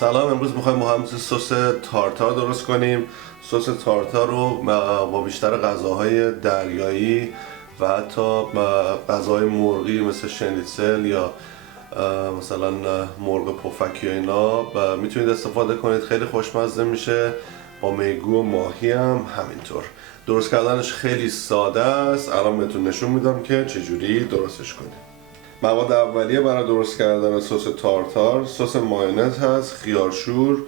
سلام، امروز میخوایم با هم سس تارتار درست کنیم. سس تارتار رو با بیشتر غذاهای دریایی و حتی غذاهای مرغی مثل شنیتسل یا مثلا مرغ پفکی و اینا میتونید استفاده کنید. خیلی خوشمزه میشه. با میگو و ماهی هم همینطور. درست کردنش خیلی ساده است. الان بهتون نشون میدم که چجوری درستش کنید. مواد اولیه برای درست کردن سس تارتار: سس مایونز هست، خیارشور،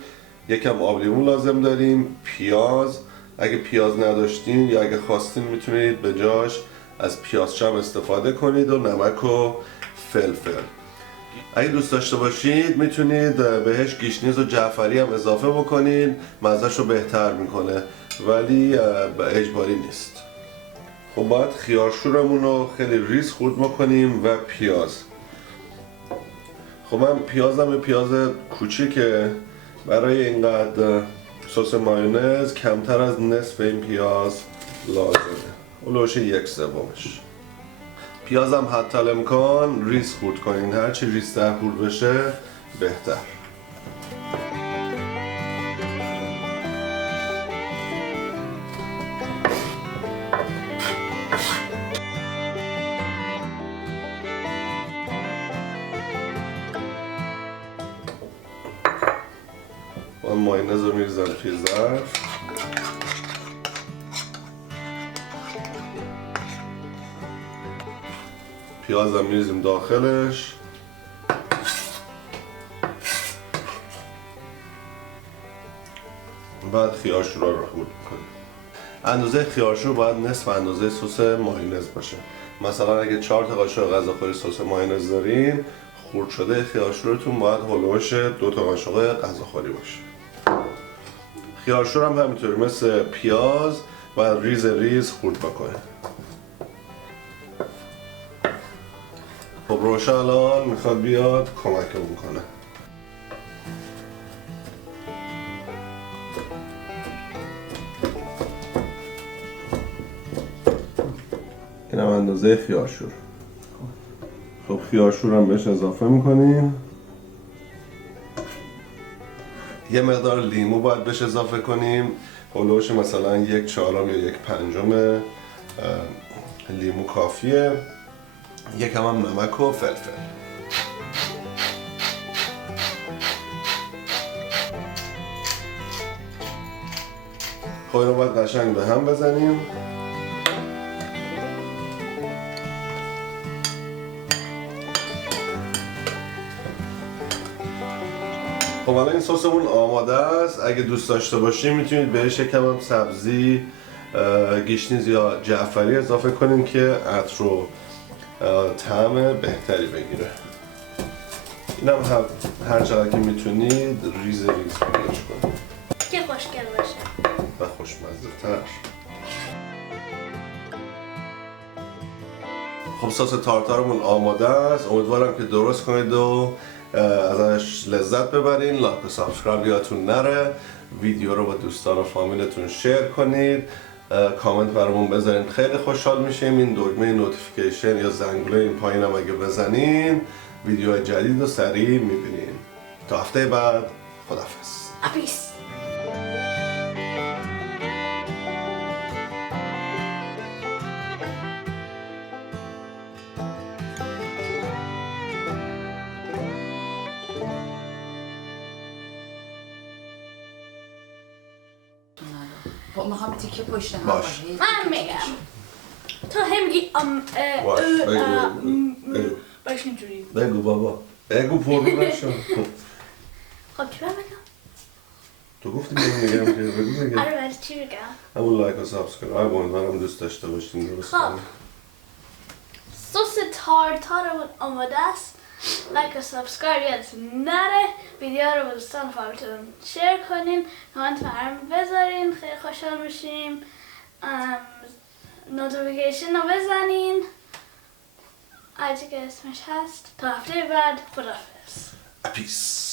یکم آب لیمو لازم داریم، پیاز. اگه پیاز نداشتین یا اگه خواستین میتونید به جاش از پیازچم استفاده کنید و نمک و فلفل. اگه دوست داشته باشید میتونید بهش گیشنیز و جعفری هم اضافه بکنید، مزهش رو بهتر میکنه، ولی اجباری نیست. خب باید خیارشورمون رو خیلی ریز خورد بکنیم و پیاز. خب من پیازم یه پیاز کوچیکه. برای اینقدر سس مایونز کمتر از نصف این پیاز لازمه، اولوش 1/3. پیازم حتی الامکان ریز خورد کنین، هرچی ریزتر خورد بشه بهتر. من مایونز رو میریزم توی ظرف. پیازم میریزیم داخلش. بعد خیارشور رو خورد میکنیم. اندازه خیارشور باید نصف اندازه سس مایونز باشه. مثلا اگه 4 تا قاشق غذاخوری سس مایونز دارین، خورد شده خیارشورتون باید هولوش 2 تا قاشق غذاخوری باشه. خیارشور هم همینطوری مثل پیاز باید ریز ریز خورد بکنید. خب روشن الان میخواد بیاد کمکمون کنه. این هم اندازه خیارشور. خب خیارشور هم بهش اضافه میکنیم. یه مقدار لیمو باید بهش اضافه کنیم، هلوش مثلا 1/4 یا 1/5 لیمو کافیه. یکم هم نمک و فلفل. خب اینو باید قشنگ به هم بزنیم. خب الان این سسمون آماده است. اگه دوست داشته باشین میتونید بهش یکم هم سبزی، گیشنیز یا جعفری اضافه کنین که عطر و طعم بهتری بگیره. اینم هر چقدر که میتونید ریز ریز پیداش کنید که خوشگل باشه و خوشمزه تر. خب سس تارتارمون آماده است. امیدوارم که درست کنید و ازش لذت ببرین. لایک و سابسکرایب یادتون نره. ویدیو رو با دوستان و فامیلتون شیر کنید. کامنت برامون بذارین، خیلی خوشحال میشیم. این دکمه نوتیفیکیشن یا زنگوله این پایین هم اگه بزنین ویدیو جدید رو سریع میبینین. تا هفته بعد، خداحافظ. پیس. خب میخوام تیکه پشت هم باش. باشه. من میگم تو هم میگی باش. بگو. باش اینجوری. بگو بابا. بگو پرو نشو. خب چی بگم؟ تو گفتی میگم که بگو. آره ولی چی بگم؟ همون لایک و سابسکرایب امیدوارم دوست داشته باشین. درست خب کنید. سس تارتارمون آماده است. لایک و سابسکرایب یادتون نره. ویدیو رو با دوستان و فامیلتون شیر کنین، کامنت برام بذارین، خیلی خوشحال میشیم. نوتیفیکیشن رو بزنین هرچی که اسمش هست. تا هفته بعد، خداحافظ. پیس.